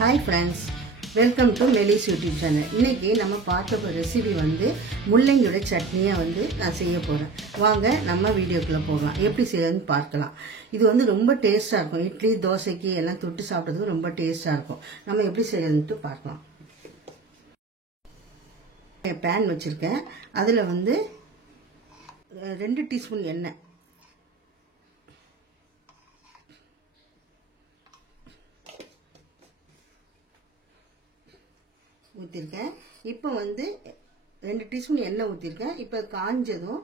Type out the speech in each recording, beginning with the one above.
Hi friends, welcome to Melis YouTube channel. இன்னைக்கு நம்ம பார்க்க போற ரெசிபி முள்ளங்கியோட சட்னியை நான் செய்ய போறேன். வாங்க நம்ம வீடியோக்குள்ள போகலாம். எப்படி செய்யறதுன்னு பார்க்கலாம். இது ரொம்ப டேஸ்டா இருக்கும். இட்லி, தோசைக்கு எல்லாம் தொட்டு சாப்பிடுறதுக்கு ரொம்ப டேஸ்டா இருக்கும். நம்ம எப்படி செய்யறதுன்னு பார்க்கலாம். பேன் வச்சிருக்கேன். அதுல 2 டீஸ்பூன் எண்ணெய் ஊற்றிருக்கேன். இப்போ 2 டீஸ்பூன் எண்ணெய் ஊற்றிருக்கேன். இப்போ காஞ்சதும்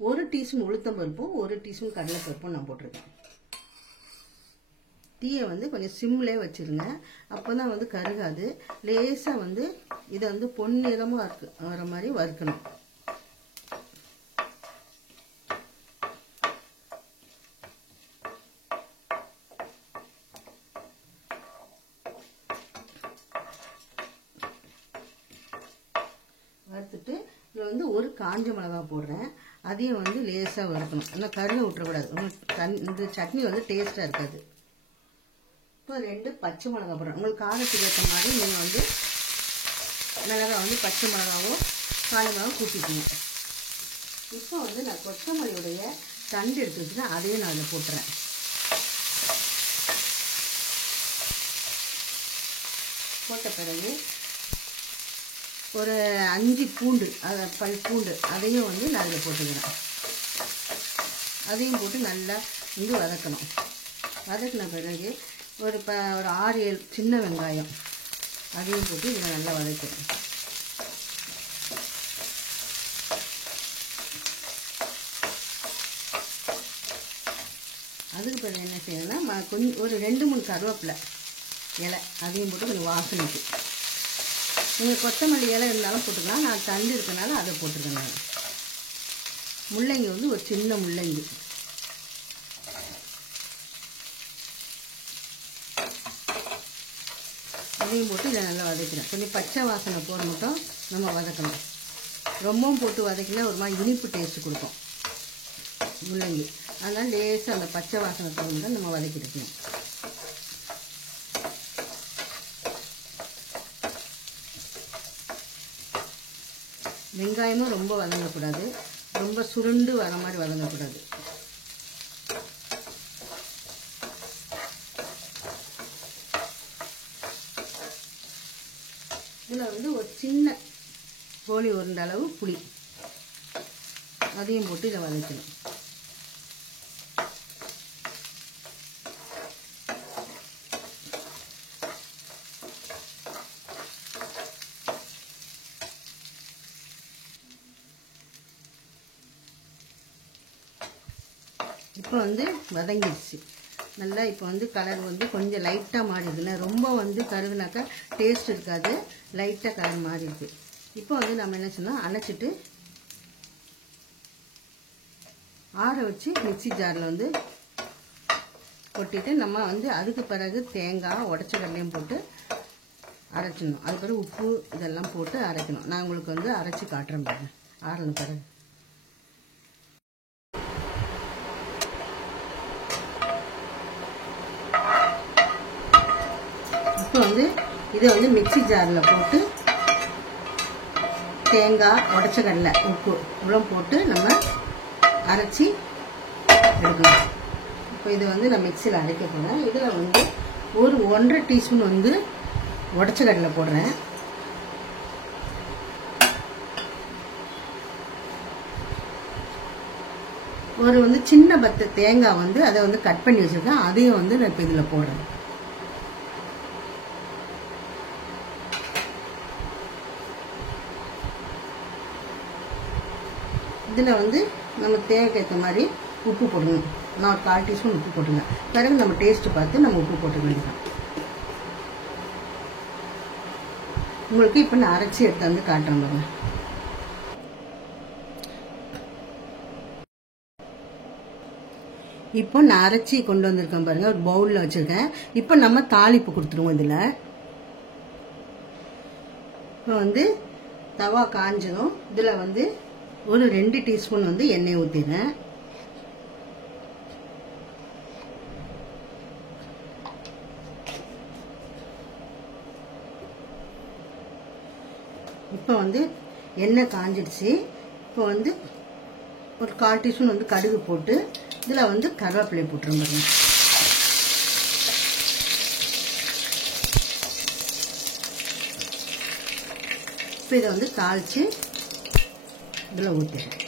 1 டீஸ்பூன் உளுத்தம்பருப்பும் 1 டீஸ்பூன் கடலைப்பருப்பும் நான் போட்டிருக்கேன். தீயை கொஞ்சம் சிம்லே வச்சிருங்க. அப்போ தான் கருகாது. லேசாக இதை பொன்னிறமாக வர மாதிரி வறுக்கணும். வறுத்துட்டு இதில் ஒரு காஞ்ச மிளகா போடுறேன். அதையும் லேசாக வறுக்கணும். ஆனால் கருக விட்டுறக்கூடாது. இந்த சட்னி டேஸ்ட்டாக இருக்காது. இப்போ 2 பச்சை மிளகா போடுறேன். உங்களுக்கு காரத்துக்கு ஏற்ற மாதிரி நீங்கள் மிளகா பச்சை மிளகாவோ காளி மிளகா கூட்டிக்கணும். இப்போ நான் கொத்தமல்லியுடைய தண்டு எடுத்து வச்சுன்னா அதையும் நான் அதில் போட்டுறேன். போட்ட பிறகு ஒரு 5 பூண்டு, பல் பூண்டு அதையும் நான் அதில் போட்டுக்கிறேன். அதையும் போட்டு நல்லா வதக்கணும். வதக்கின பிறகு ஒரு 6-7 சின்ன வெங்காயம் அதையும் போட்டு இதில் நல்லா வதக்கணும். அதுக்கு பிறகு என்ன செய்யணும்னா கொஞ்சம் ஒரு 2-3 கருவேப்பிலை இலை அதையும் போட்டு கொஞ்சம் வாசனைக்கு. நீங்கள் கொத்தமல்லி இலை இருந்தாலும் போட்டுக்கலாம். நான் தண்டு இருக்கனால அதை போட்டுருக்கேன். நான் முள்ளங்கி ஒரு சின்ன முள்ளங்கி அதையும் போட்டு இதை நல்லா வதக்கிறேன். கொஞ்சம் பச்சை வாசனை போட மட்டும் நம்ம வதக்கணும். ரொம்பவும் போட்டு வதக்கினா ஒரு மாதிரி இனிப்பு டேஸ்ட் கொடுக்கும் முள்ளங்கி. அதனால் லேசாக அந்த பச்சை வாசனை போட மட்டும் நம்ம வதக்கிருக்கணும். வெங்காயமும் ரொம்ப வதங்கக்கூடாது. ரொம்ப சுருண்டு வர மாதிரி வதங்கக்கூடாது. இதில் ஒரு சின்ன கோழி உருண்ட அளவு புளி அதையும் போட்டு இதை வதக்கணும். இப்போ வதங்கிடுச்சு நல்லா. இப்போ கலர் கொஞ்சம் லைட்டாக மாறிடுதுன்னா ரொம்ப கருகுனாக்கா டேஸ்ட் இருக்காது. லைட்டாக கலர் மாறிடுது. இப்போ நம்ம என்ன சொன்னால் அணைச்சிட்டு ஆற வச்சு மிக்சி ஜாரில் கொட்டிட்டு நம்ம அதுக்கு பிறகு தேங்காய் உடச்ச கடலையும் போட்டு அரைச்சிடணும். அதுக்கு பிறகு உப்பு இதெல்லாம் போட்டு அரைக்கணும். நான் உங்களுக்கு அரைச்சி காட்டுறேன் பாருங்க. ஆறின பிறகு இப்போ இதை மிக்சி ஜாரில் போட்டு தேங்காய் உடச்ச கடலை உப்பு இவ்வளோ போட்டு நம்ம அரைச்சி எடுக்கலாம். இப்போ இதை நான் மிக்சியில் அரைக்க போகிறேன். இதில் ஒரு 1.5 டீஸ்பூன் உடச்ச கடலை போடுறேன். ஒரு சின்ன பத்து தேங்காய் அதை கட் பண்ணி வச்சுருக்கேன். அதையும் நான் இப்போ இதில் போடுறேன். இதில் நம்ம தேவைக்கு ஏற்ற மாதிரி உப்பு போடணும். நான் ஒரு 1/4 டீஸ்பூன் உப்பு போட்டுங்க. பிறகு நம்ம டேஸ்ட்டு பார்த்து நம்ம உப்பு போட்டுக்க வேண்டியதான். உங்களுக்கு இப்போ நான் அரைச்சி எடுத்து காட்டுறேன் பாருங்க. இப்போ நான் அரைச்சி கொண்டு வந்திருக்கேன் பாருங்க. ஒரு பவுலில் வச்சுருக்கேன். இப்போ நம்ம தாளிப்பு கொடுத்துருவோம். இதில் இப்போ தவா காஞ்சதும் இதில் ஒரு 2 டீஸ்பூன் எண்ணெய் ஊற்றினேன். இப்போ வந்து எண்ணெய் காஞ்சிடுச்சு. இப்போ வந்து ஒரு 1/4 டீஸ்பூன் வந்து கடுகு போட்டு இதில் வந்து கருவேப்பிலை போட்டுருங்க. இப்போ இதை வந்து தாளித்து இதில் ஊற்றிடுறேன்.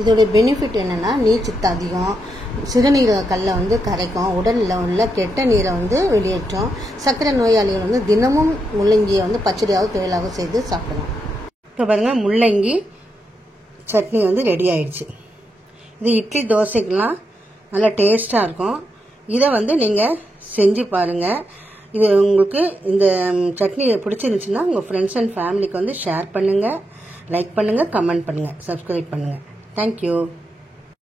இதோடைய பெனிஃபிட் என்னென்னா நீர்ச்சத்து அதிகம், சிறுநீரக கல்லை வந்து கரைக்கும், உடலில் உள்ள கெட்ட நீரை வந்து வெளியேற்றும். சர்க்கரை நோயாளிகள் வந்து தினமும் முள்ளங்கியை வந்து பச்சடியாகவும் துவையலாக செய்து சாப்பிடலாம். இப்போ பாருங்கள், முள்ளங்கி சட்னி வந்து ரெடி ஆயிடுச்சு. இது இட்லி தோசைக்கெல்லாம் நல்லா டேஸ்ட்டாக இருக்கும். இதை வந்து நீங்கள் செஞ்சு பாருங்கள். இது உங்களுக்கு இந்த சட்னி பிடிச்சிருந்துச்சுன்னா உங்கள் ஃப்ரெண்ட்ஸ் அண்ட் ஃபேமிலிக்கு வந்து ஷேர் பண்ணுங்கள், லைக் பண்ணுங்கள், கமெண்ட் பண்ணுங்கள், சப்ஸ்கிரைப் பண்ணுங்கள். Thank you.